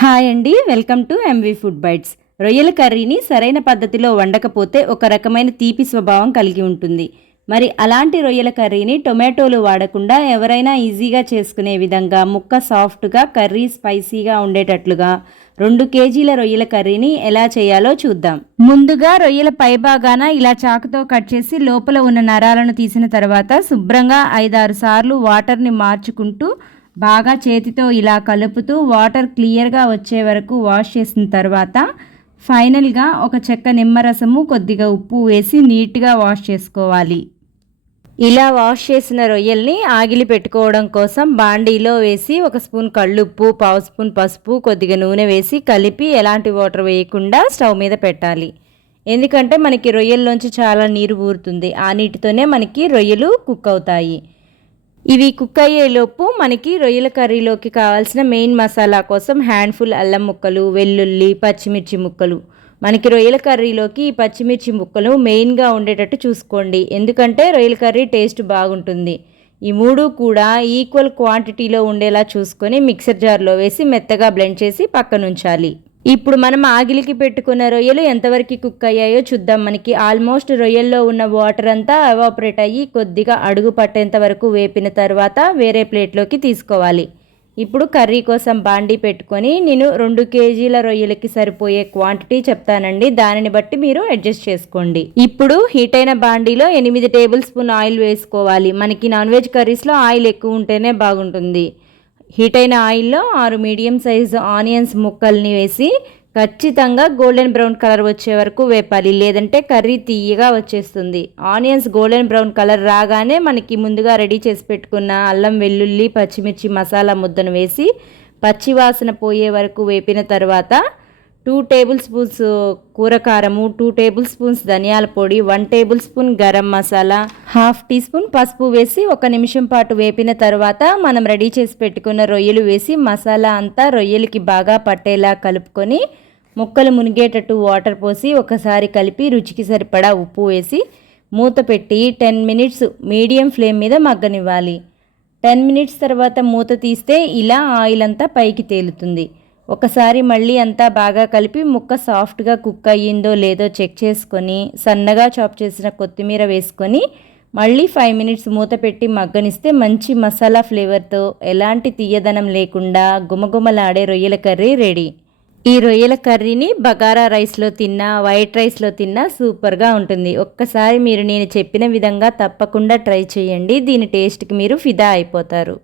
Hi అండి, welcome to MV food bites. రొయ్యల కర్రీని సరైన పద్ధతిలో వండకపోతే ఒక రకమైన తీపి స్వభావం కలిగి ఉంటుంది. మరి అలాంటి రొయ్యల కర్రీని టొమాటోలు వాడకుండా ఎవరైనా ఈజీగా చేసుకునే విధంగా ముక్క సాఫ్ట్గా కర్రీ స్పైసీగా ఉండేటట్లుగా 2 కేజీల రొయ్యల కర్రీని ఎలా చేయాలో చూద్దాం. ముందుగా రొయ్యల పైభాగాన ఇలా చాకుతో కట్ చేసి లోపల ఉన్న నరాలను తీసిన తర్వాత శుభ్రంగా 5-6 సార్లు వాటర్ని మార్చుకుంటూ బాగా చేతితో ఇలా కలుపుతూ వాటర్ క్లియర్గా వచ్చే వరకు వాష్ చేసిన తర్వాత ఫైనల్గా ఒక చెక్క నిమ్మరసము కొద్దిగా ఉప్పు వేసి నీట్గా వాష్ చేసుకోవాలి. ఇలా వాష్ చేసిన రొయ్యల్ని ఆగిలి పెట్టుకోవడం కోసం బాండీలో వేసి 1 స్పూన్ కళ్ళుప్పు, 1/2 స్పూన్ పసుపు, కొద్దిగా నూనె వేసి కలిపి ఎలాంటి వాటర్ వేయకుండా స్టవ్ మీద పెట్టాలి. ఎందుకంటే మనకి రొయ్యల్లోంచి చాలా నీరు ఊరుతుంది. ఆ నీటితోనే మనకి రొయ్యలు కుక్ అవుతాయి. ఇవి కుక్ అయ్యేలోపు మనకి రొయ్యల కర్రీలోకి కావాల్సిన మెయిన్ మసాలా కోసం హ్యాండ్ఫుల్ అల్లం ముక్కలు, వెల్లుల్లి, పచ్చిమిర్చి ముక్కలు. మనకి రొయ్యల కర్రీలోకి ఈ పచ్చిమిర్చి ముక్కలు మెయిన్గా ఉండేటట్టు చూసుకోండి, ఎందుకంటే రొయ్యల కర్రీ టేస్ట్ బాగుంటుంది. ఈ 3 కూడా ఈక్వల్ క్వాంటిటీలో ఉండేలా చూసుకొని మిక్సర్ జార్లో వేసి మెత్తగా బ్లెండ్ చేసి పక్కనుంచాలి. ఇప్పుడు మనం ఆగిలికి పెట్టుకున్న రొయ్యలు ఎంతవరకు కుక్ అయ్యాయో చూద్దాం. మనకి ఆల్మోస్ట్ రొయ్యల్లో ఉన్న వాటర్ అంతా ఎవాపరేట్ అయ్యి కొద్దిగా అడుగు పట్టేంత వరకు వేపిన తర్వాత వేరే ప్లేట్లోకి తీసుకోవాలి. ఇప్పుడు కర్రీ కోసం బాండీ పెట్టుకొని నేను 2 కేజీల రొయ్యలకి సరిపోయే క్వాంటిటీ చెప్తానండి, దానిని బట్టి మీరు అడ్జస్ట్ చేసుకోండి. ఇప్పుడు హీట్ అయిన బాండీలో 8 టేబుల్ స్పూన్ ఆయిల్ వేసుకోవాలి. మనకి నాన్ వెజ్ కర్రీస్లో ఆయిల్ ఎక్కువ ఉంటేనే బాగుంటుంది. హీట్ అయిన ఆయిల్లో 6 మీడియం సైజు ఆనియన్స్ ముక్కల్ని వేసి ఖచ్చితంగా గోల్డెన్ బ్రౌన్ కలర్ వచ్చే వరకు వేపాలి, లేదంటే కర్రీ తీయగా వచ్చేస్తుంది. ఆనియన్స్ గోల్డెన్ బ్రౌన్ కలర్ రాగానే మనకి ముందుగా రెడీ చేసి పెట్టుకున్న అల్లం, వెల్లుల్లి, పచ్చిమిర్చి మసాలా ముద్దను వేసి పచ్చివాసన పోయే వరకు వేపిన తర్వాత 2 టేబుల్ స్పూన్స్ కూరకారము, 2 టేబుల్ స్పూన్స్ ధనియాల పొడి, 1 tablespoon garam masala, 1/2 teaspoon పసుపు వేసి 1 నిమిషం పాటు వేపిన తర్వాత మనం రెడీ చేసి పెట్టుకున్న రొయ్యలు వేసి మసాలా అంతా రొయ్యలకి బాగా పట్టేలా కలుపుకొని ముక్కలు మునిగేటట్టు వాటర్ పోసి ఒకసారి కలిపి రుచికి సరిపడా ఉప్పు వేసి మూత పెట్టి 10 మినిట్స్ మీడియం ఫ్లేమ్ మీద మగ్గనివ్వాలి. 10 మినిట్స్ తర్వాత మూత తీస్తే ఇలా ఆయిల్ అంతా పైకి తేలుతుంది. ఒకసారి మళ్ళీ అంతా బాగా కలిపి ముక్క సాఫ్ట్గా కుక్ అయ్యిందో లేదో చెక్ చేసుకొని సన్నగా చాప్ చేసిన కొత్తిమీర వేసుకొని మళ్ళీ 5 మినిట్స్ మూత పెట్టి మగ్గనిస్తే మంచి మసాలా ఫ్లేవర్తో ఎలాంటి తీయదనం లేకుండా గుమగుమలాడే రొయ్యల కర్రీ రెడీ. ఈ రొయ్యల కర్రీని బగారా రైస్లో తిన్నా, వైట్ రైస్లో తిన్నా సూపర్గా ఉంటుంది. ఒక్కసారి మీరు నేను చెప్పిన విధంగా తప్పకుండా ట్రై చేయండి, దీని టేస్ట్కి మీరు ఫిదా అయిపోతారు.